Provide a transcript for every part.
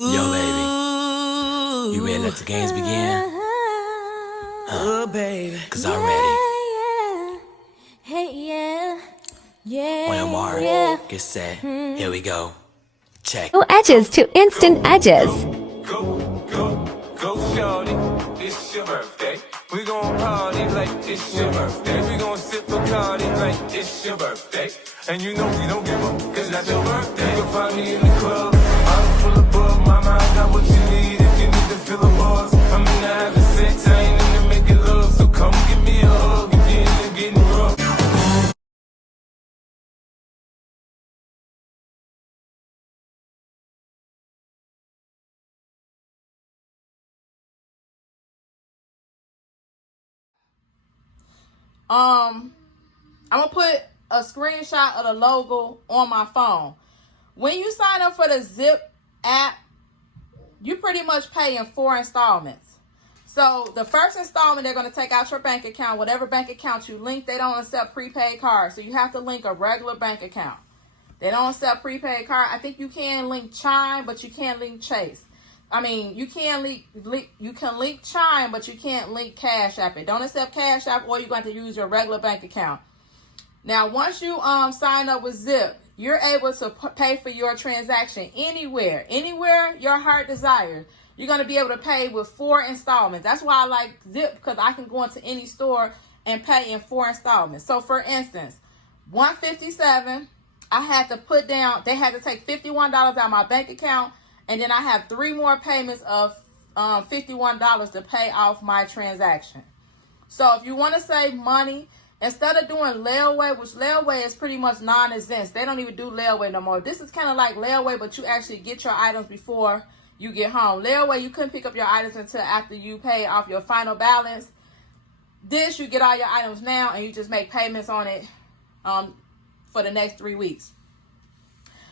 Yo, baby, you ready to let the games begin? Baby. Cause I'm ready. On your mark, get set, here we go. Check. No edges to instant edges. Go, shorty, it's your birthday. We gon' party like it's your birthday. We gon' sip Bacardi like it's your birthday. And you know we don't give up, cause that's your birthday. You'll find me in the club, I'm full of bug. My mind got what you need if you need to feel the buzz. I'm in the having sex, I ain't in the making love. So come give me a hug if you're in the getting rough. I'm gonna put a screenshot of the logo on my phone. When you sign up for the Zip app, you pretty much pay in 4 installments. So the first installment, they're gonna take out your bank account, whatever bank account you link. They don't accept prepaid cards, so you have to link a regular bank account. They don't accept prepaid card. I think you can link Chime, but you can't link Chase. I mean, you can link Chime, but you can't link Cash App. It don't accept Cash App, or you're going to use your regular bank account. Now, once you sign up with Zip, you're able to pay for your transaction anywhere your heart desires. You're going to be able to pay with 4 installments. That's why I like Zip, because I can go into any store and pay in 4 installments. So, for instance, $157, I had to put down. They had to take $51 out of my bank account. And then I have 3 more payments of $51 to pay off my transaction. So if you want to save money, instead of doing layaway, which layaway is pretty much non-exempt. They don't even do layaway no more. This is kind of like layaway, but you actually get your items before you get home. Layaway, you couldn't pick up your items until after you pay off your final balance. This, you get all your items now, and you just make payments on it for the next 3 weeks.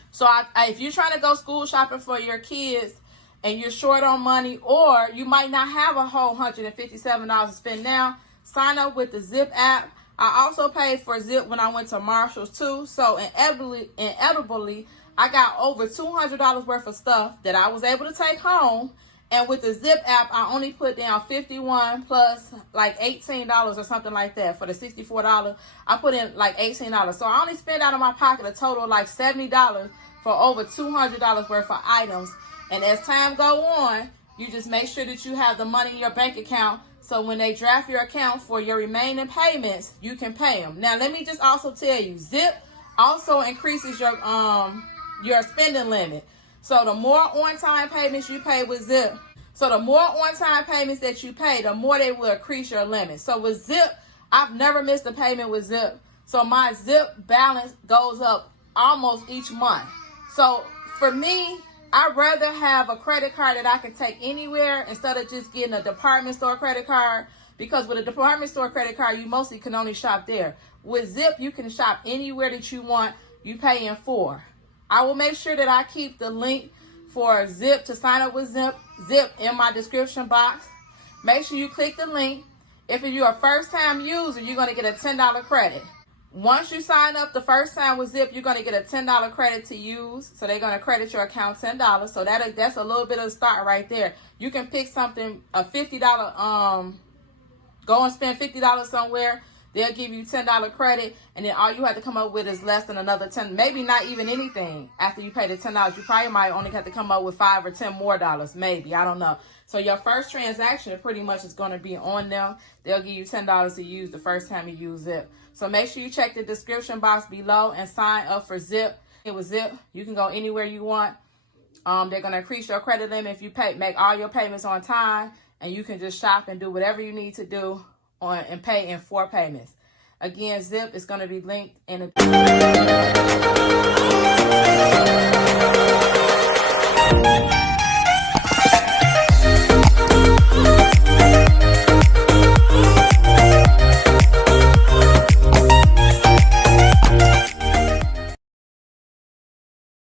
So if you're trying to go school shopping for your kids and you're short on money, or you might not have a whole $157 to spend now, sign up with the Zip app. I also paid for Zip when I went to Marshall's too. So inevitably, I got over $200 worth of stuff that I was able to take home. And with the Zip app, I only put down $51 plus like $18 or something like that. For the $64, I put in like $18. So I only spent out of my pocket a total of like $70 for over $200 worth of items. And as time go on, you just make sure that you have the money in your bank account, so when they draft your account for your remaining payments, you can pay them. Now, let me just also tell you, Zip also increases your spending limit. So the more on-time payments you pay with Zip, so the more on-time payments that you pay, the more they will increase your limit. So with Zip, I've never missed a payment with Zip. So my Zip balance goes up almost each month. So for me, I'd rather have a credit card that I can take anywhere instead of just getting a department store credit card. Because with a department store credit card, you mostly can only shop there. With Zip, you can shop anywhere that you want. You pay in 4. I will make sure that I keep the link for Zip to sign up with Zip in my description box. Make sure you click the link. If you're a first-time user, you're going to get a $10 credit. Once you sign up the first time with Zip, you're going to get a $10 credit to use. So they're going to credit your account $10. So that's a little bit of a start right there. You can pick something, a $50, go and spend $50 somewhere. They'll give you $10 credit, and then all you have to come up with is less than another 10, maybe not even anything. After you pay the $10, you probably might only have to come up with $5 or $10 more, maybe. I don't know. So your first transaction pretty much is going to be on them. They'll give you $10 to use the first time you use Zip. So make sure you check the description box below and sign up for Zip. With Zip, you can go anywhere you want. They're going to increase your credit limit if you make all your payments on time, and you can just shop and do whatever you need to do and pay in 4 payments. Again, Zip is going to be linked in the